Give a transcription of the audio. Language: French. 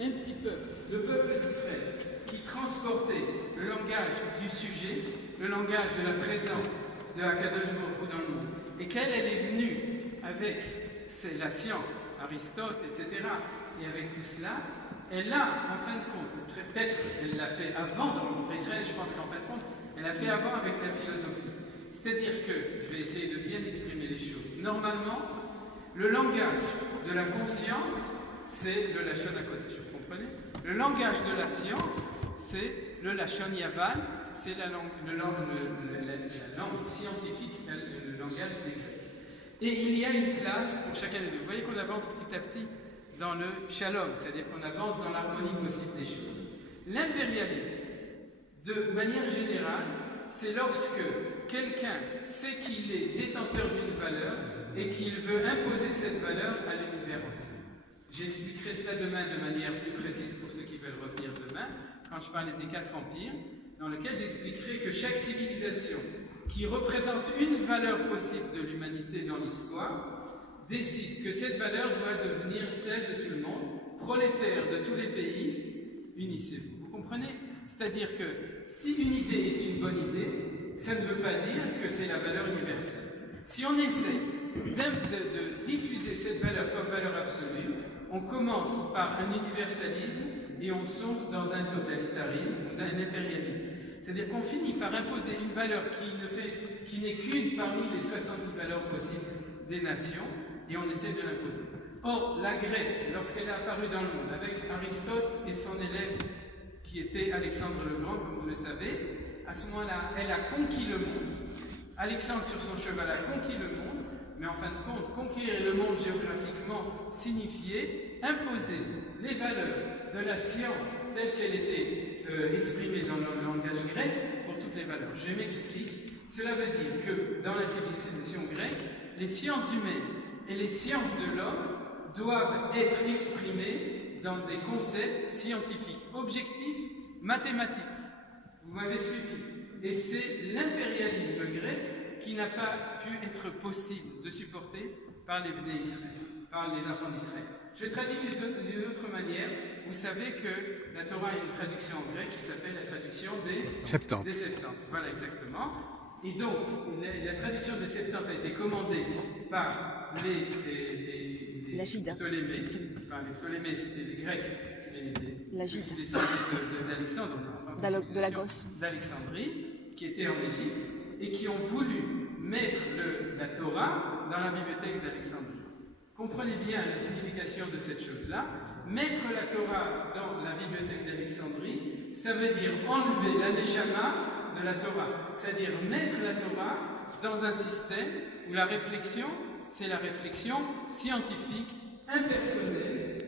un petit peuple, le peuple d'Israël, qui transportait le langage du sujet, le langage de la présence de Akadosh Baruch Hu dans le monde, et qu'elle est venue avec la science, Aristote, etc., et avec tout cela, elle a, en fin de compte, peut-être elle l'a fait avant de rencontrer Israël, je pense qu'en fin de compte, elle l'a fait avant avec la philosophie. C'est-à-dire que, je vais essayer de bien exprimer les choses, normalement, le langage de la conscience, c'est le Lachon HaKodesh, vous comprenez? Le langage de la science, c'est le Lachon Yavan, c'est la langue scientifique, le langage des Grecs. Et il y a une place pour chacun des deux. Vous voyez qu'on avance petit à petit dans le shalom, c'est-à-dire qu'on avance dans l'harmonie possible des choses. L'impérialisme, de manière générale, c'est lorsque quelqu'un sait qu'il est détenteur d'une valeur et qu'il veut imposer cette valeur à l'univers entier. J'expliquerai cela demain de manière plus précise pour ceux qui veulent revenir demain, quand je parlais des 4 empires, dans lequel j'expliquerai que chaque civilisation qui représente une valeur possible de l'humanité dans l'histoire décide que cette valeur doit devenir celle de tout le monde, prolétaires de tous les pays, unissez-vous. Vous comprenez? C'est-à-dire que si une idée est une bonne idée, ça ne veut pas dire que c'est la valeur universelle. Si on essaie de diffuser cette valeur comme valeur absolue, on commence par un universalisme et on sombre dans un totalitarisme ou d'un impérialisme. C'est-à-dire qu'on finit par imposer une valeur qui n'est qu'une parmi les 70 valeurs possibles des nations, et on essaie de l'imposer. Or, la Grèce, lorsqu'elle est apparue dans le monde, avec Aristote et son élève, qui était Alexandre le Grand, comme vous le savez, à ce moment-là, elle a conquis le monde. Alexandre, sur son cheval, a conquis le monde, mais en fin de compte, conquérir le monde géographiquement signifiait imposer les valeurs de la science telle qu'elle était exprimée dans le langage grec pour toutes les valeurs. Je m'explique. Cela veut dire que dans la civilisation grecque, les sciences humaines et les sciences de l'homme doivent être exprimées dans des concepts scientifiques, objectifs, mathématiques. Vous m'avez suivi. Et c'est l'impérialisme grec qui n'a pas pu être possible de supporter par les Bnei Israël, par les enfants d'Israël. Je traduis d'une autre manière. Vous savez que la Torah a une traduction en grec qui s'appelle la traduction des Septante. Voilà, exactement. Et donc, la traduction des Septante a été commandée par les Ptolémées. Enfin, les Ptolémées, c'était les Grecs, qui descendaient d'Alexandre, d'Alexandrie, qui étaient en Égypte, et qui ont voulu mettre la Torah dans la bibliothèque d'Alexandrie. Comprenez bien la signification de cette chose-là. Mettre la Torah dans la bibliothèque d'Alexandrie, ça veut dire enlever la Neshama de la Torah. C'est-à-dire mettre la Torah dans un système où la réflexion, c'est la réflexion scientifique, impersonnelle,